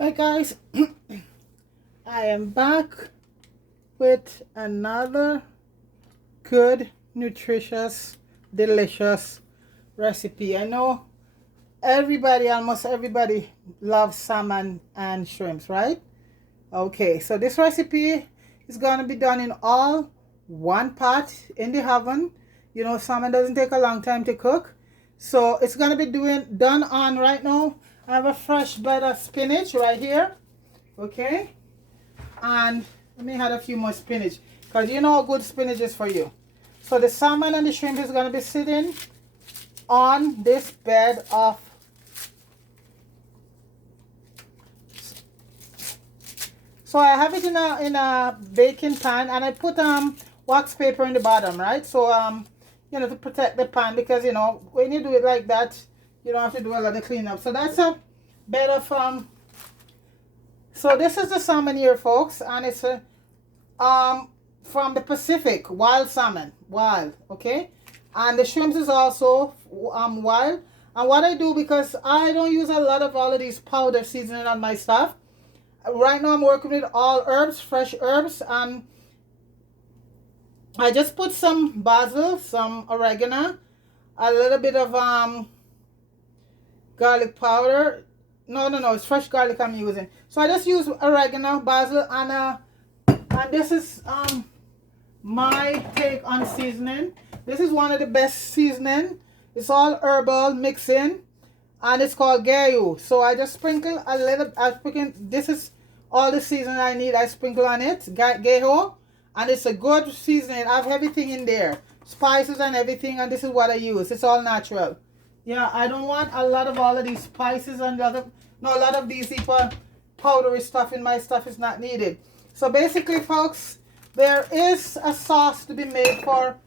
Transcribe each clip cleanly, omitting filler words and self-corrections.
Hi guys, I am back with another good, nutritious, delicious recipe. I know almost everybody loves salmon and shrimps, right? Okay, so this recipe is gonna be done in all one pot in the oven. You know, salmon doesn't take a long time to cook. So it's gonna be done on right now. I have a fresh bed of spinach right here. Okay, and let me add a few more spinach because you know how good spinach is for you. So the salmon and the shrimp is going to be sitting on this bed of, so I have it in a baking pan, and I put wax paper in the bottom, right? So you know, to protect the pan, because you know when you do it like that you don't have to do a lot of cleanup. So that's a bed of so this is the salmon here, folks, and it's a from the Pacific, wild salmon, wild, okay? And the shrimps is also wild. And what I do, because I don't use a lot of all of these powder seasoning on my stuff, right now I'm working with all herbs, fresh herbs, and I just put some basil, some oregano, a little bit of garlic powder. No, it's fresh garlic I'm using. So I just use oregano, basil, and this is my take on seasoning. This is one of the best seasoning. It's all herbal mixing, and it's called gayu. So I just sprinkle a little. This is all the seasoning I need. I sprinkle on it, gayu, and it's a good seasoning. I have everything in there, spices and everything, and this is what I use. It's all natural. Yeah, I don't want a lot of all of these spices and a lot of these powdery stuff in my stuff is not needed. So basically, folks, there is a sauce to be made for.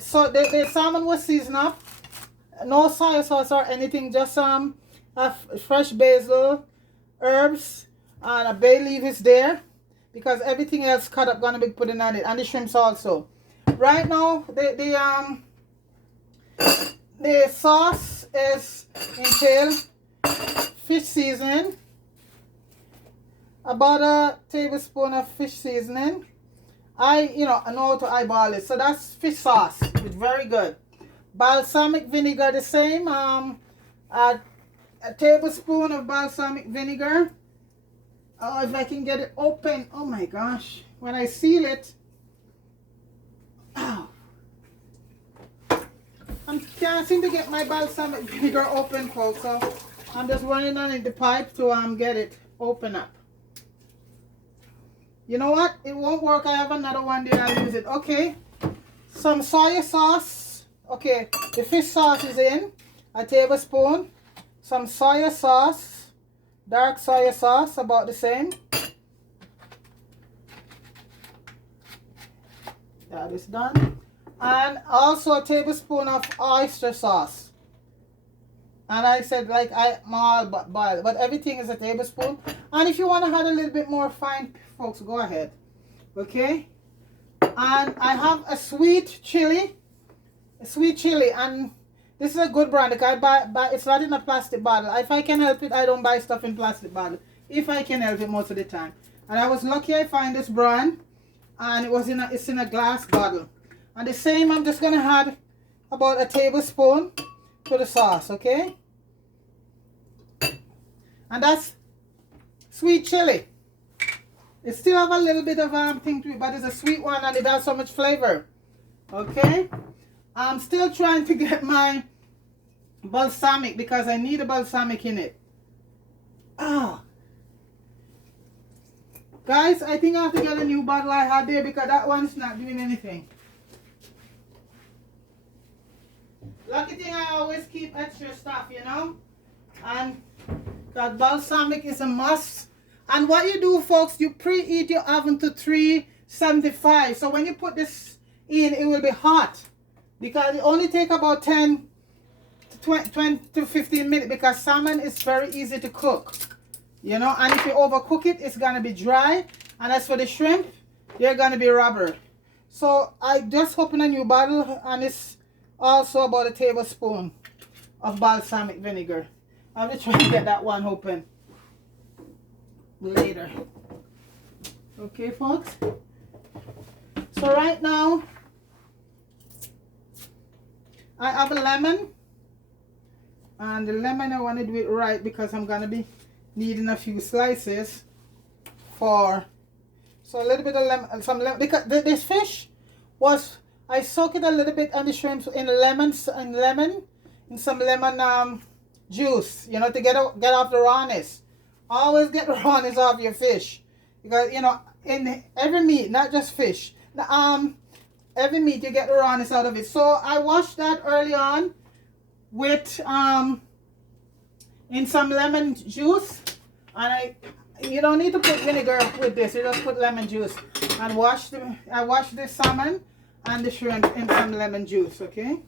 So the salmon was seasoned up. No soy sauce or anything, just a fresh basil, herbs, and a bay leaf is there, because everything else cut up gonna be putting on it, and the shrimps also. Right now, the sauce is entail fish seasoning, about a tablespoon of fish seasoning. I know how to eyeball it. So that's fish sauce. It's very good. Balsamic vinegar, the same. A tablespoon of balsamic vinegar. Oh, if I can get it open. Oh my gosh. When I seal it. Oh. I can't seem to get my balsamic vinegar open, folks. So I'm just running on the pipe to get it open up. You know what? It won't work. I have another one there. I'll use it. Okay. Some soy sauce. Okay. The fish sauce is in. A tablespoon. Some soy sauce. Dark soy sauce. About the same. That is done. And also a tablespoon of oyster sauce. And I said, like, I'm all boiled, but everything is a tablespoon. And if you want to add a little bit more fine, folks, go ahead. Okay. And I have a sweet chili. And this is a good brand. Like I buy, it's not in a plastic bottle. If I can help it, I don't buy stuff in plastic bottle. If I can help it, most of the time. And I was lucky I find this brand, and it's in a glass bottle. And the same, I'm just gonna add about a tablespoon to the sauce, okay? And that's sweet chili. It still have a little bit of thing to it, but it's a sweet one, and it has so much flavor. Okay? I'm still trying to get my balsamic, because I need a balsamic in it. Ah. Guys, I think I have to get a new bottle I had there, because that one's not doing anything. Lucky thing, I always keep extra stuff, you know. And that balsamic is a must. And what you do, folks, you preheat your oven to 375. So when you put this in, it will be hot, because it only take about 10 to 20 to 15 minutes, because salmon is very easy to cook, you know. And if you overcook it, it's gonna be dry. And as for the shrimp, they're gonna be rubber. So I just opened a new bottle, and it's also about a tablespoon of balsamic vinegar. I'm just trying to get that one open. later. Okay, folks. So right now, I have a lemon. And the lemon, I want to do it right because I'm going to be needing a few slices for... So a little bit of lemon, some lemon, because this fish was, I soak it a little bit on the shrimps in lemon, in some lemon juice, you know, to get off the rawness. Always get the rawness off your fish, because you know, in every meat, not just fish, every meat you get the rawness out of it. So I washed that early on with in some lemon juice, and you don't need to put vinegar with this. You just put lemon juice and I washed the salmon and the shrimp in some lemon juice. Okay.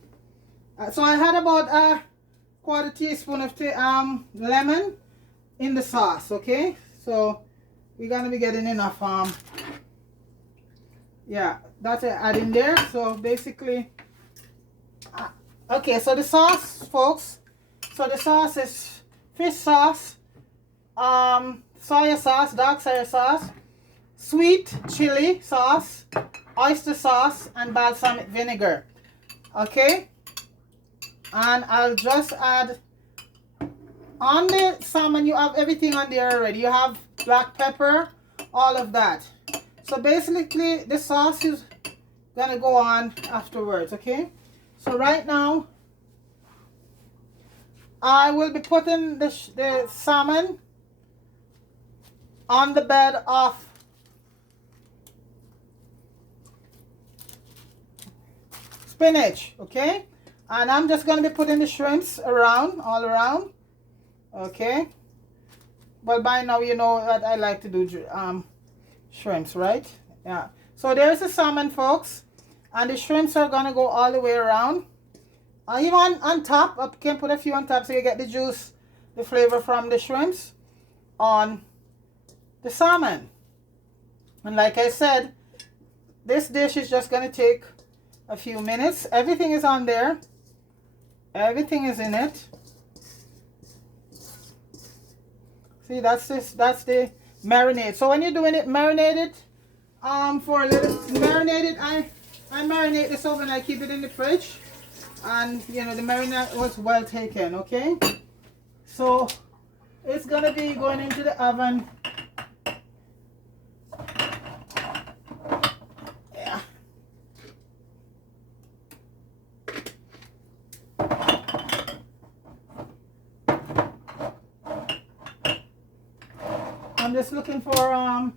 So I had about a quarter teaspoon of lemon in the sauce. Okay. So we're gonna be getting enough. Yeah, that's it. Add in there. So basically, okay. So the sauce, folks. So the sauce is fish sauce, soy sauce, dark soy sauce, sweet chili sauce, oyster sauce, and balsamic vinegar. Okay, and I'll just add on the salmon. You have everything on there already. You have black pepper, all of that. So basically the sauce is gonna go on afterwards. Okay, so right now I will be putting the salmon on the bed of spinach, okay? And I'm just going to be putting the shrimps around, all around, okay? Well, by now you know that I like to do shrimps, right? Yeah. So there's the salmon, folks, and the shrimps are going to go all the way around. Even on top, I can put a few on top so you get the juice, the flavor from the shrimps on the salmon. And like I said, this dish is just going to take a few minutes. Everything is on there. Everything is in it. See, that's the marinade. So when you're doing it, marinate it for a little. Marinate it. I marinate this over and I keep it in the fridge. And you know, the marinade was well taken. Okay, so it's gonna be going into the oven. Yeah. I'm just looking for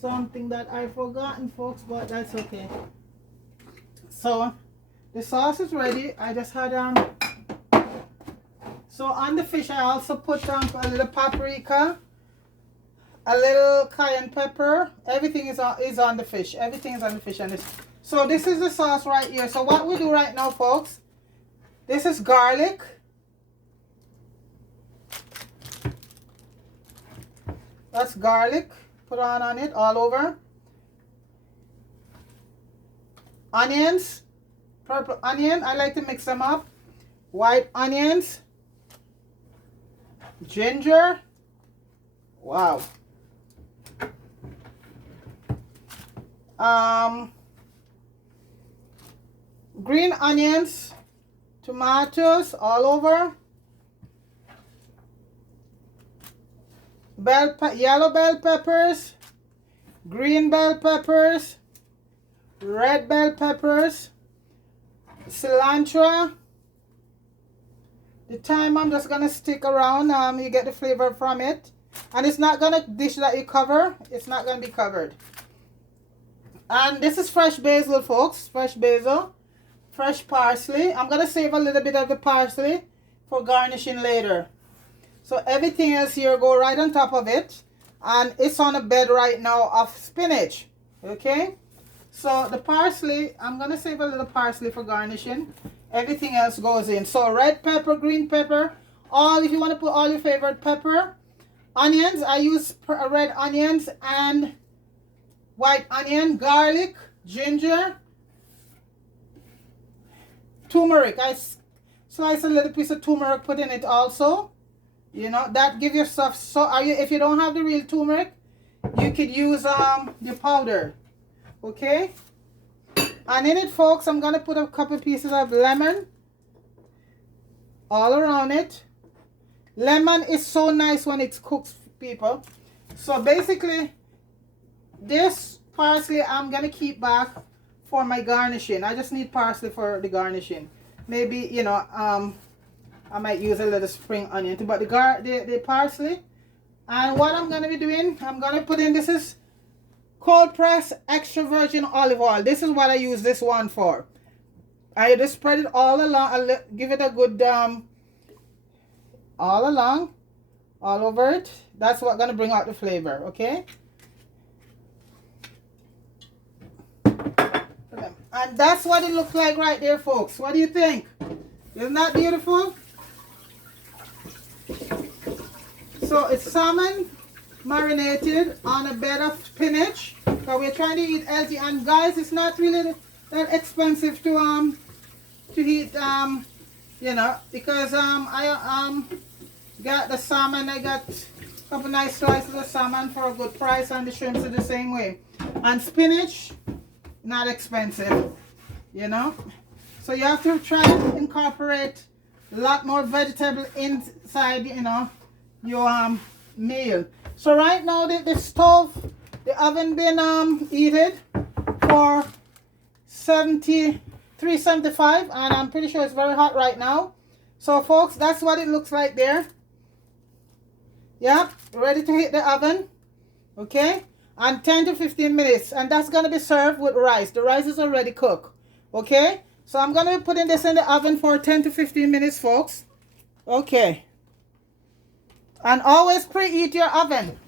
something that I've forgotten, folks, but that's okay. So the sauce is ready. I just had so on the fish I also put a little paprika, a little cayenne pepper. Everything is on the fish. Everything is on the fish. And this. So this is the sauce right here. So what we do right now, folks, this is garlic. That's garlic. Put on it all over. Onions. Purple onion, I like to mix them up. White onions, ginger, wow. Green onions, tomatoes all over. Yellow bell peppers, green bell peppers, red bell peppers, cilantro. The thyme I'm just gonna stick around. You get the flavor from it, and it's not gonna dish that you cover. It's not gonna be covered. And this is fresh basil, folks. Fresh basil, fresh parsley. I'm gonna save a little bit of the parsley for garnishing later. So everything else here go right on top of it, and it's on a bed right now of spinach. Okay. So the parsley, I'm going to save a little parsley for garnishing. Everything else goes in. So red pepper, green pepper, if you want to put all your favorite pepper. Onions, I use red onions and white onion, garlic, ginger, turmeric. I slice a little piece of turmeric, put in it also. You know, that give your stuff so, if you don't have the real turmeric, you could use the powder. Okay? And in it, folks, I'm going to put a couple pieces of lemon all around it. Lemon is so nice when it's cooked, people. So basically, this parsley I'm going to keep back for my garnishing. I just need parsley for the garnishing. Maybe, you know, I might use a little spring onion too, but the parsley. And what I'm going to be doing, I'm going to put in, this is cold press extra virgin olive oil. This is what I use this one for. I just spread it all along. I'll give it a good all along, all over it. That's what's gonna bring out the flavor. Okay. And that's what it looks like right there, folks. What do you think? Isn't that beautiful? So it's salmon marinated on a bed of spinach. So we're trying to eat healthy, and guys, it's not really that expensive to eat, you know, because I got the salmon. I got a couple nice slices of salmon for a good price, and the shrimps are the same way. And spinach, not expensive, you know. So you have to try to incorporate a lot more vegetable inside, you know, your meal. So right now the stove, the oven been heated for 375, and I'm pretty sure it's very hot right now. So folks, that's what it looks like there. Yep, ready to hit the oven. Okay, and 10 to 15 minutes, and that's gonna be served with rice. The rice is already cooked. Okay, so I'm gonna be putting this in the oven for 10 to 15 minutes, folks. Okay, and always preheat your oven.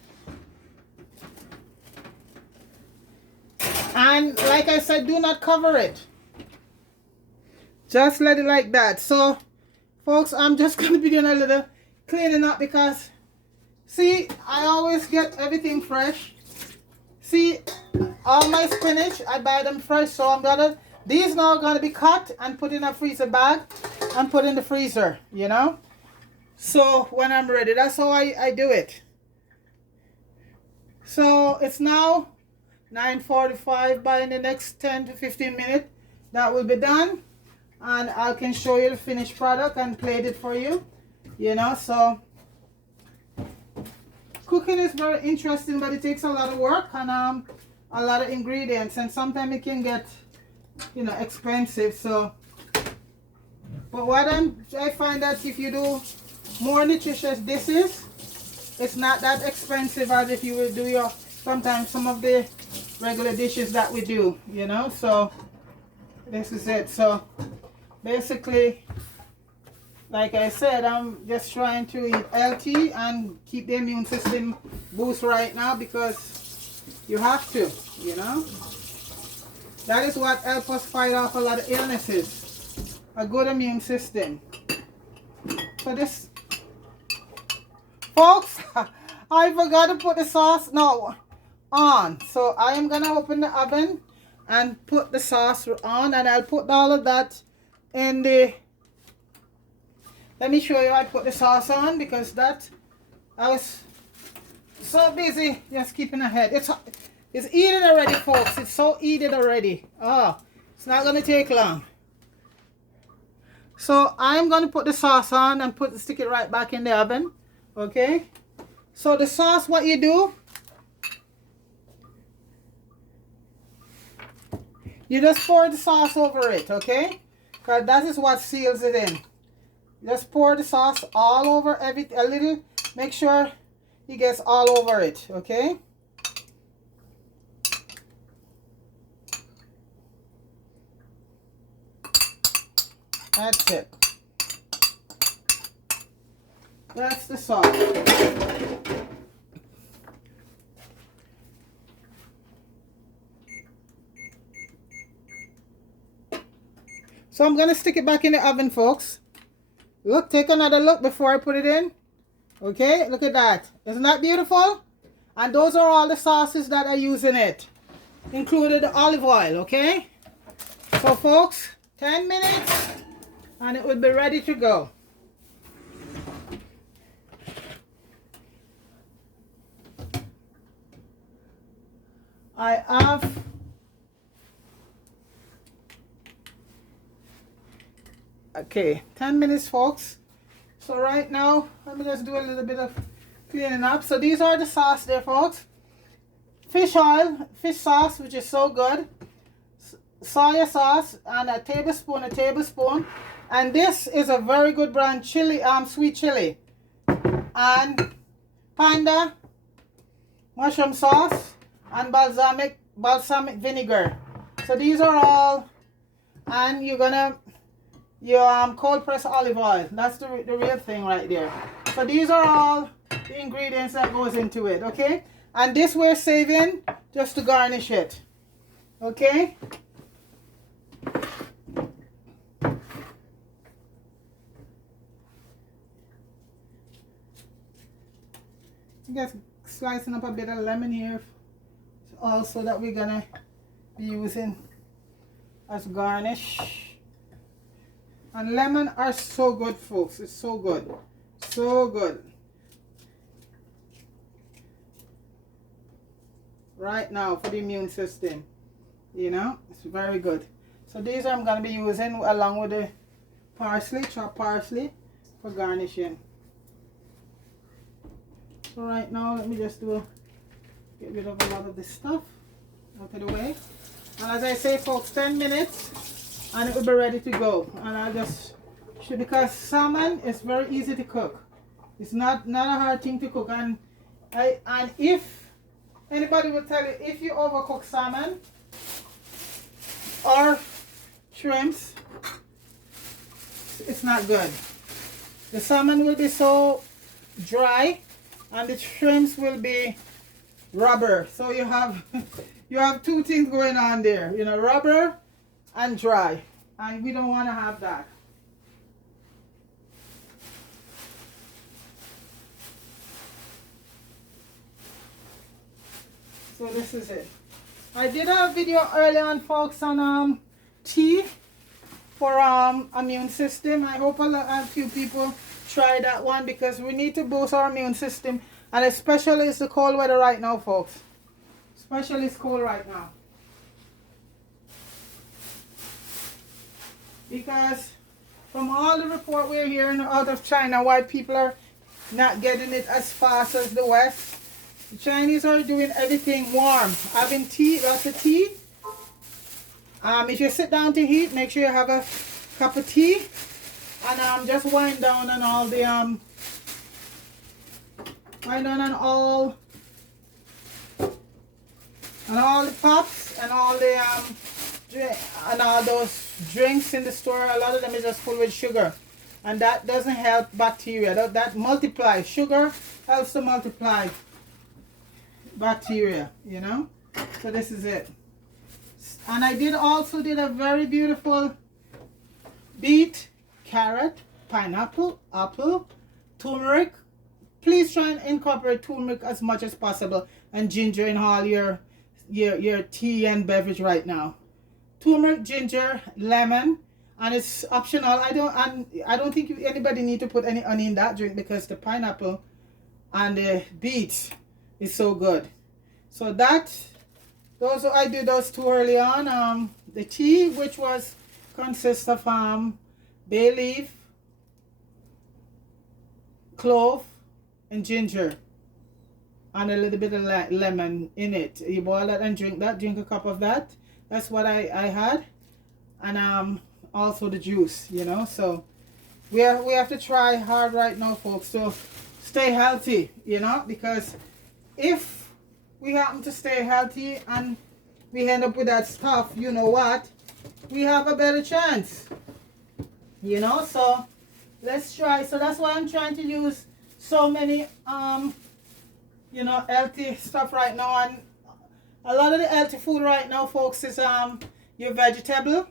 And like I said, do not cover it. Just let it like that. So folks, I'm just going to be doing a little cleaning up because, see, I always get everything fresh. See, all my spinach, I buy them fresh. So I'm going to, these now are going to be cut and put in a freezer bag and put in the freezer, you know. So when I'm ready, that's how I do it. So it's now 9:45. By in the next 10 to 15 minutes, that will be done. And I can show you the finished product and plate it for you, you know. So cooking is very interesting, but it takes a lot of work and a lot of ingredients, and sometimes it can get, you know, expensive. So but what I find that if you do more nutritious dishes, it's not that expensive as if you will do your sometimes some of the regular dishes that we do, you know. So this is it. So basically, like I said, I'm just trying to eat healthy and keep the immune system boost right now, because you have to, you know. That is what helps us fight off a lot of illnesses, a good immune system. So this, folks, I forgot to put the sauce on. So I am gonna open the oven and put the sauce on, and I'll put all of that in the, let me show you. I put the sauce on because that I was so busy just keeping ahead. It's heated already, folks. It's so heated already. Oh, it's not gonna take long. So I'm gonna put the sauce on and stick it right back in the oven. Okay, so the sauce, what you do, you just pour the sauce over it. Okay, because that is what seals it in. Just pour the sauce all over everything, a little, make sure it gets all over it. Okay, that's it. That's the sauce. So I'm gonna stick it back in the oven, folks. Look, take another look before I put it in. Okay, look at that. Isn't that beautiful? And those are all the sauces that I use in it, included the olive oil. Okay, so folks, 10 minutes and it will be ready to go. I have okay, 10 minutes, folks. So right now, let me just do a little bit of cleaning up. So these are the sauce there, folks. Fish oil, fish sauce, which is so good. Soya sauce, and a tablespoon. And this is a very good brand chili, sweet chili. And panda, mushroom sauce, and balsamic vinegar. So these are all, and you're gonna your cold press olive oil. That's the real thing right there. So these are all the ingredients that goes into it, okay? And this we're saving just to garnish it, okay? Just slicing up a bit of lemon here also that we're gonna be using as garnish. And lemon are so good, folks. It's so good. So good. Right now for the immune system. You know, it's very good. So these I'm going to be using along with the parsley, chopped parsley for garnishing. So right now, let me just get rid of a lot of this stuff out of the way. And as I say, folks, 10 minutes. And it will be ready to go. And I'll just show, because salmon is very easy to cook. It's not a hard thing to cook. And if anybody will tell you, if you overcook salmon or shrimps, it's not good. The salmon will be so dry, and the shrimps will be rubber. So you have you have two things going on there. You know, rubber and dry, and we don't want to have that. So this is it. I did a video earlier on, folks, on tea for immune system. I hope a few people try that one, because we need to boost our immune system, and especially it's the cold weather right now, folks. Especially it's cold right now. Because from all the report we're hearing out of China, why people are not getting it as fast as the West. The Chinese are doing everything warm. Having tea, lots of tea. If you sit down to eat, make sure you have a cup of tea. And just wind down on all the the pops and all the and all those drinks in the store. A lot of them is just full with sugar, and that doesn't help bacteria. That multiplies. Sugar helps to multiply bacteria, you know. So this is it. And I also did a very beautiful beet, carrot, pineapple, apple, turmeric. Please try and incorporate turmeric as much as possible, and ginger in all your tea and beverage right now. Turmeric, ginger, lemon, and it's optional. I don't think anybody need to put any honey in that drink, because the pineapple and the beets is so good. So I did those two early on. The tea, which consists of bay leaf, clove, and ginger, and a little bit of lemon in it. You boil that and drink that. Drink a cup of that. That's what I had. And also the juice, you know. So we have to try hard right now, folks, to stay healthy, you know, because if we happen to stay healthy and we end up with that stuff, you know what, we have a better chance, you know. So let's try. So that's why I'm trying to use so many you know, healthy stuff right now. And a lot of the healthy food right now, folks, is your vegetable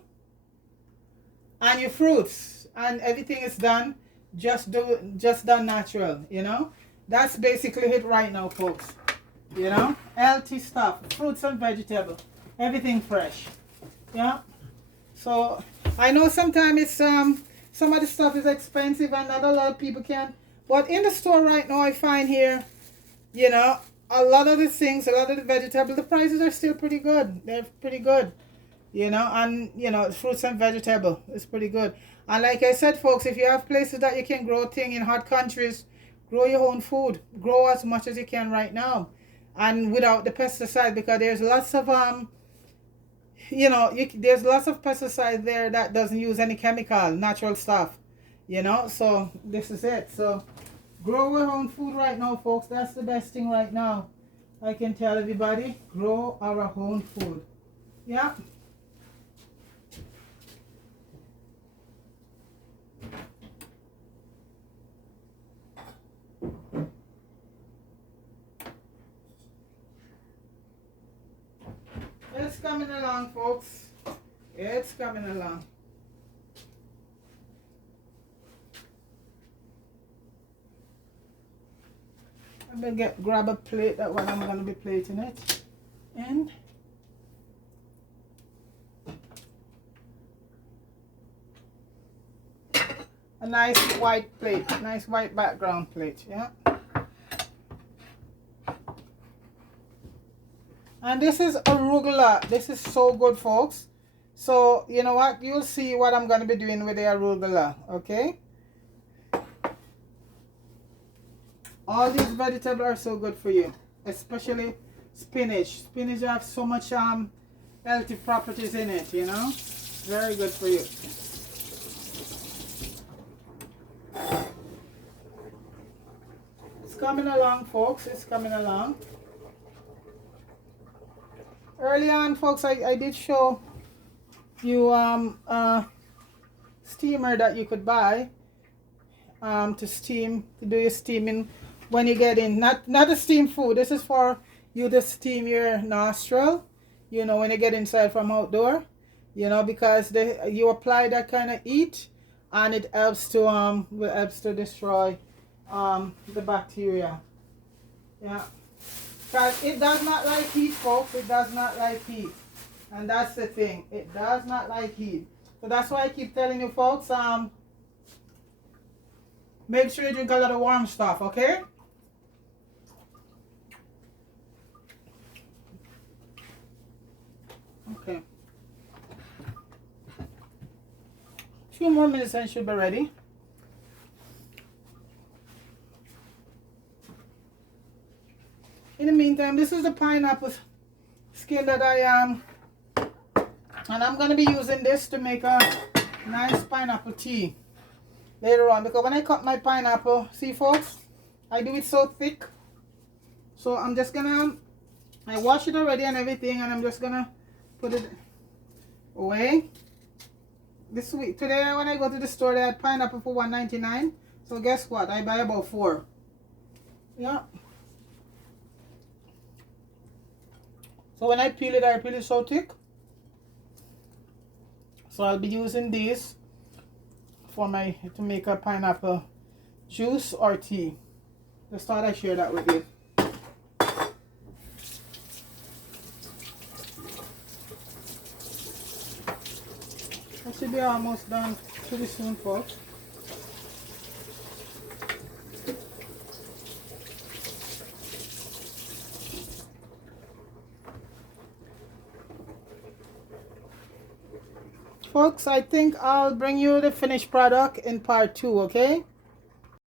and your fruits, and everything is done just done natural, you know. That's basically it right now, folks. You know, healthy stuff, fruits and vegetable, everything fresh. Yeah. So I know sometimes it's some of the stuff is expensive and not a lot of people can, but in the store right now I find here, you know, a lot of the things, a lot of the vegetables, the prices are still pretty good. They're pretty good, and fruits and vegetable is pretty good. And like I said, folks, if you have places that you can grow things in hot countries, grow your own food. Grow as much as you can right now, and without the pesticide, because there's lots of there's lots of pesticide there that doesn't use any chemical, natural stuff. So this is it. So grow our own food right now, folks. That's the best thing right now. I can tell everybody, grow our own food. Yeah. It's coming along, folks. It's coming along. I'm gonna grab a plate. That one I'm gonna be plating it in. A nice white plate, nice white background plate, yeah. And this is arugula. This is so good, folks. So you know what? You'll see what I'm gonna be doing with the arugula, okay? All these vegetables are so good for you, especially spinach. Spinach have so much healthy properties in it, Very good for you. It's coming along, folks. It's coming along. Early on, folks, I did show you steamer that you could buy to do your steaming when you get in. Not a steam food. This is for you to steam your nostril, when you get inside from outdoor, because you apply that kind of heat, and it helps to destroy the bacteria. Yeah. Because it does not like heat, folks. It does not like heat. And that's the thing. It does not like heat. So that's why I keep telling you, folks, make sure you drink a lot of warm stuff, okay? Okay. A few more minutes and it should be ready. In the meantime, this is the pineapple skin that and I'm going to be using this to make a nice pineapple tea later on, because when I cut my pineapple, see, folks, I do it so thick. So I'm just gonna, I wash it already and everything, and I'm just gonna put it away. This week, today when I go to the store, they had pineapple for $1.99. So guess what? I buy about 4. Yeah. So when I peel it so thick. So I'll be using these to make a pineapple juice or tea. Just thought I'd share that with you. That should be almost done pretty soon, folks. Folks, I think I'll bring you the finished product in part 2, okay?